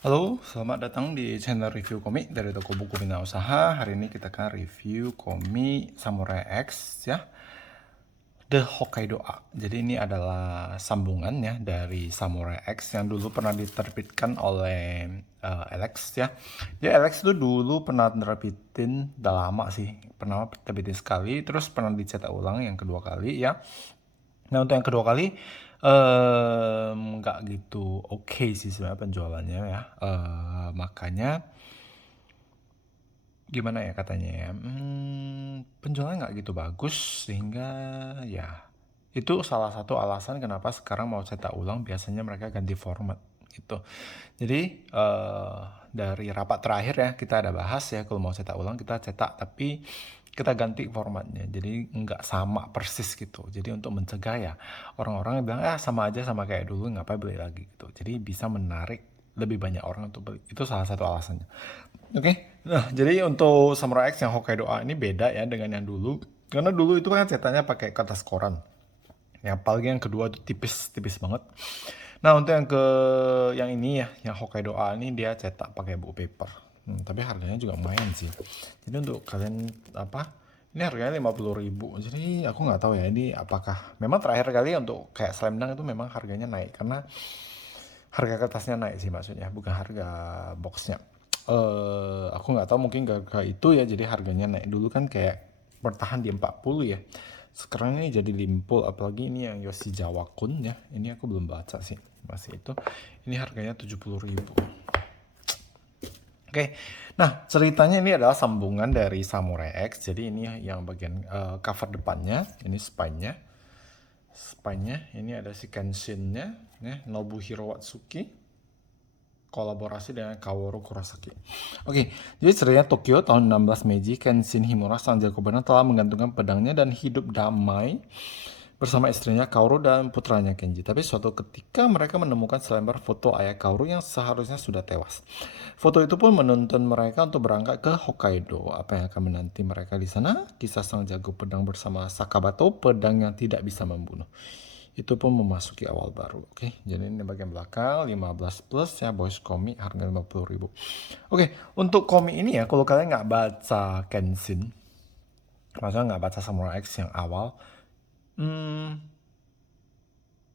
Halo, selamat datang di channel review komik dari toko buku Bina Usaha. Hari ini kita akan review komik Samurai X ya, The Hokkaido Arc. Jadi ini adalah sambungan ya dari Samurai X yang dulu pernah diterbitkan oleh Alex ya. Jadi Alex itu dulu pernah nerbitin, udah lama sih, pernah terbitin sekali, terus pernah dicetak ulang yang kedua kali ya. Nah untuk yang kedua kali nggak gitu oke sih sebenarnya penjualannya ya. Makanya gimana ya katanya ya, penjualannya nggak gitu bagus sehingga ya itu salah satu alasan kenapa sekarang mau cetak ulang biasanya mereka ganti format gitu. Jadi dari rapat terakhir ya kita ada bahas ya kalau mau cetak ulang kita cetak tapi kita ganti formatnya jadi nggak sama persis gitu. Jadi untuk mencegah ya orang-orang yang bilang sama aja sama kayak dulu ngapain beli lagi gitu. Jadi bisa menarik lebih banyak orang untuk beli. Itu salah satu alasannya. Oke, nah jadi untuk Samurai X yang Hokkaido A ini beda ya dengan yang dulu. Karena dulu itu kan cetaknya pakai kertas koran. Yang apalagi yang kedua itu tipis-tipis banget. Nah untuk yang ini ya, yang Hokkaido A ini dia cetak pakai buku paper. Tapi harganya juga lumayan sih. Jadi untuk kalian apa? Ini harganya 50.000. Jadi aku nggak tahu ya ini apakah memang terakhir kali untuk kayak Slam Dunk itu memang harganya naik karena harga kertasnya naik sih maksudnya, bukan harga boxnya. Aku nggak tahu mungkin gara-gara itu ya jadi harganya naik. Dulu kan kayak bertahan di 40 ya. Sekarang ini jadi limpul apalagi ini yang Yoshi Jawa Kun ya. Ini aku belum baca sih. Masih itu. Ini harganya 70.000. Oke. Nah, ceritanya ini adalah sambungan dari Samurai X. Jadi ini yang bagian cover depannya, ini spine-nya ini ada si Kenshin-nya ya, Nobuhiro Watsuki kolaborasi dengan Kaworu Kurosaki. Oke, jadi ceritanya Tokyo tahun 16 Meiji, Kenshin Himura sang jago pedang telah menggantungkan pedangnya dan hidup damai bersama istrinya Kaoru dan putranya Kenji. Tapi suatu ketika mereka menemukan selembar foto ayah Kaoru yang seharusnya sudah tewas. Foto itu pun menuntun mereka untuk berangkat ke Hokkaido. Apa yang akan menanti mereka di sana? Kisah sang jago pedang bersama Sakabato, pedang yang tidak bisa membunuh. Itu pun memasuki awal baru. Oke, jadi ini bagian belakang 15 plus ya, boys komik harga 50.000. Oke, untuk komik ini ya, kalau kalian nggak baca Kenshin, maksudnya nggak baca Samurai X yang awal,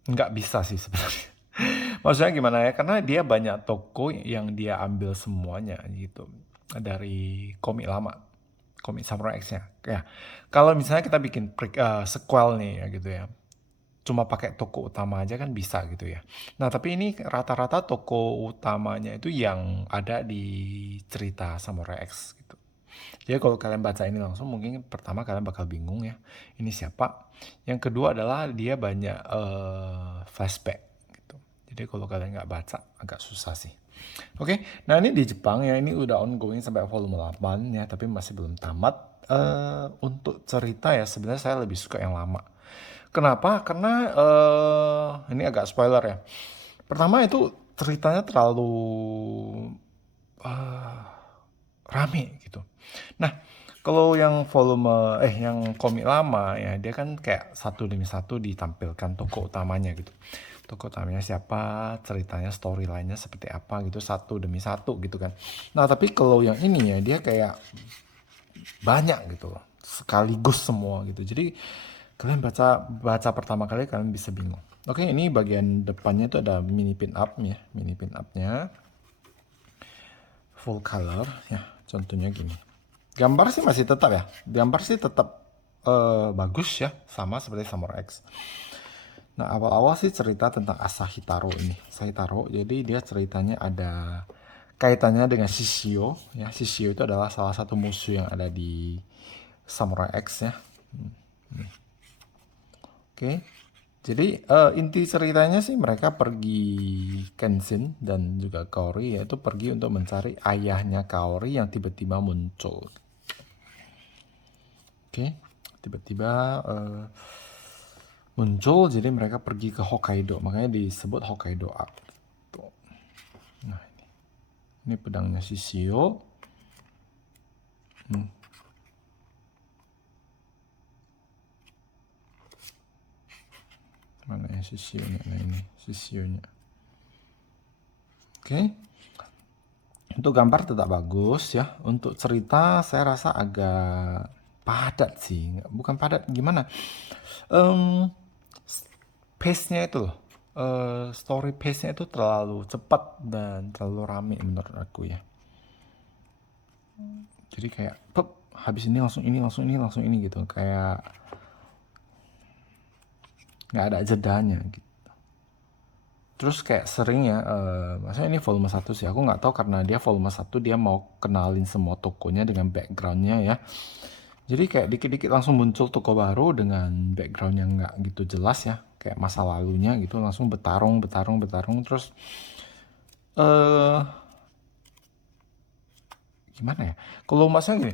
nggak bisa sih sebenarnya. Maksudnya gimana ya? Karena dia banyak toko yang dia ambil semuanya gitu dari komik lama, komik Samurai X-nya. Ya, kalau misalnya kita bikin sequel nih ya gitu ya, cuma pakai toko utama aja kan bisa gitu ya. Nah, tapi ini rata-rata toko utamanya itu yang ada di cerita Samurai X gitu. Jadi kalau kalian baca ini langsung mungkin pertama kalian bakal bingung ya. Ini siapa? Yang kedua adalah dia banyak flashback gitu. Jadi kalau kalian nggak baca agak susah sih. Oke, nah ini di Jepang ya, ini udah ongoing sampai volume 8 ya, tapi masih belum tamat. Untuk cerita ya sebenarnya saya lebih suka yang lama. Kenapa? Karena ini agak spoiler ya. Pertama itu ceritanya terlalu eh, rame gitu. Nah, kalau yang yang komik lama ya dia kan kayak satu demi satu ditampilkan tokoh utamanya gitu. Tokoh utamanya siapa, ceritanya storyline-nya seperti apa gitu satu demi satu gitu kan. Nah, tapi kalau yang ini ya dia kayak banyak gitu loh. Sekaligus semua gitu. Jadi kalian baca baca pertama kali kalian bisa bingung. Oke, ini bagian depannya itu ada mini pin up ya, mini pin up-nya full color ya. Contohnya gini. Gambar sih masih tetap ya. Gambar sih tetap bagus ya, sama seperti Samurai X. Nah, awal-awal sih cerita tentang Asahitaro ini. Asahitaro, jadi dia ceritanya ada kaitannya dengan Shishio ya. Shishio itu adalah salah satu musuh yang ada di Samurai X ya. Oke. Jadi inti ceritanya sih mereka pergi Kenshin dan juga Kaori yaitu pergi untuk mencari ayahnya Kaori yang tiba-tiba muncul. Oke, tiba-tiba muncul jadi mereka pergi ke Hokkaido makanya disebut Hokkaido Arc. Tuh. Nah ini pedangnya Shishio. Mana ya Shishio-nya? Nah ini Shishio-nya. Oke. Untuk gambar tetap bagus ya, untuk cerita saya rasa agak padat sih, bukan padat gimana, mmm, pace-nya itu loh, story pace-nya itu terlalu cepat dan terlalu rame menurut aku ya. Jadi kayak habis ini langsung ini langsung ini langsung ini gitu, kayak nggak ada jedanya gitu. Terus kayak sering ya, maksudnya ini volume 1 sih, aku nggak tahu karena dia volume 1 dia mau kenalin semua tokonya dengan backgroundnya ya. Jadi kayak dikit-dikit langsung muncul toko baru dengan background yang nggak gitu jelas ya, kayak masa lalunya gitu langsung bertarung bertarung bertarung terus eh gimana ya? Kalau maksudnya gini,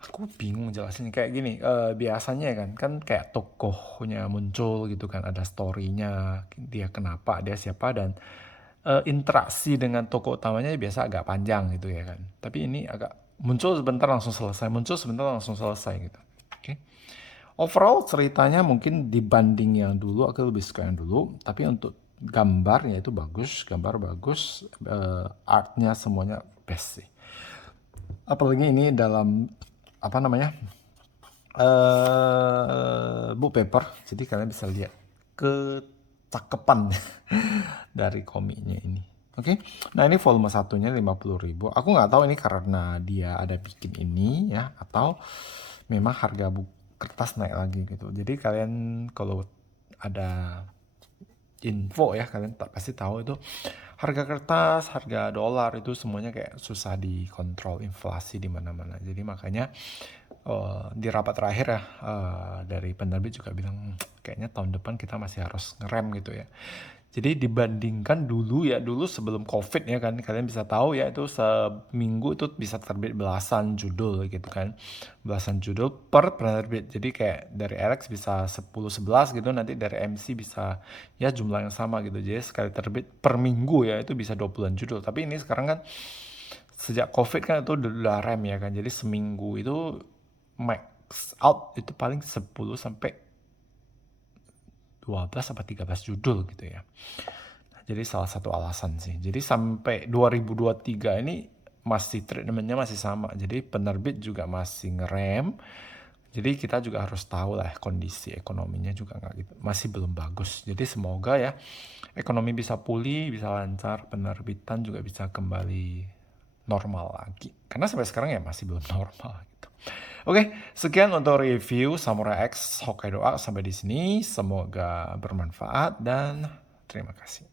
aku bingung jelasin kayak gini. Biasanya kan kan kayak tokohnya muncul gitu kan, ada storynya dia kenapa dia siapa dan interaksi dengan tokoh utamanya biasa agak panjang gitu ya kan. Tapi ini agak muncul sebentar langsung selesai, muncul sebentar langsung selesai gitu. Oke. Overall ceritanya mungkin dibanding yang dulu aku lebih suka yang dulu, tapi untuk gambarnya itu bagus, gambar bagus, artnya semuanya best sih. Apalagi ini dalam apa namanya book paper, jadi kalian bisa lihat kecakapan dari komiknya ini. Oke, nah ini volume satunya 50.000. Aku nggak tahu ini karena dia ada bikin ini ya, atau memang harga buku kertas naik lagi gitu. Jadi kalian kalau ada info ya, kalian tak pasti tahu itu harga kertas, harga dolar itu semuanya kayak susah dikontrol inflasi di mana-mana. Jadi makanya di rapat terakhir ya dari penerbit juga bilang kayaknya tahun depan kita masih harus ngerem gitu ya. Jadi dibandingkan dulu ya, dulu sebelum COVID ya kan, kalian bisa tahu ya itu seminggu itu bisa terbit belasan judul gitu kan. Belasan judul per penerbit. Jadi kayak dari Alex bisa 10-11 gitu, nanti dari MC bisa ya jumlah yang sama gitu. Jadi sekali terbit per minggu ya itu bisa 20-an judul. Tapi ini sekarang kan sejak COVID kan itu udah rem ya kan. Jadi seminggu itu max out itu paling 10 sampai 12 sampai 13 judul gitu ya. Jadi salah satu alasan sih. Jadi sampai 2023 ini masih treatmentnya masih sama. Jadi penerbit juga masih ngerem. Jadi kita juga harus tahu lah kondisi ekonominya juga nggak gitu, masih belum bagus. Jadi semoga ya ekonomi bisa pulih, bisa lancar, penerbitan juga bisa kembali normal lagi. Karena sampai sekarang ya masih belum normal gitu. Oke, sekian untuk review Samurai X Hokkaido A sampai di sini. Semoga bermanfaat dan terima kasih.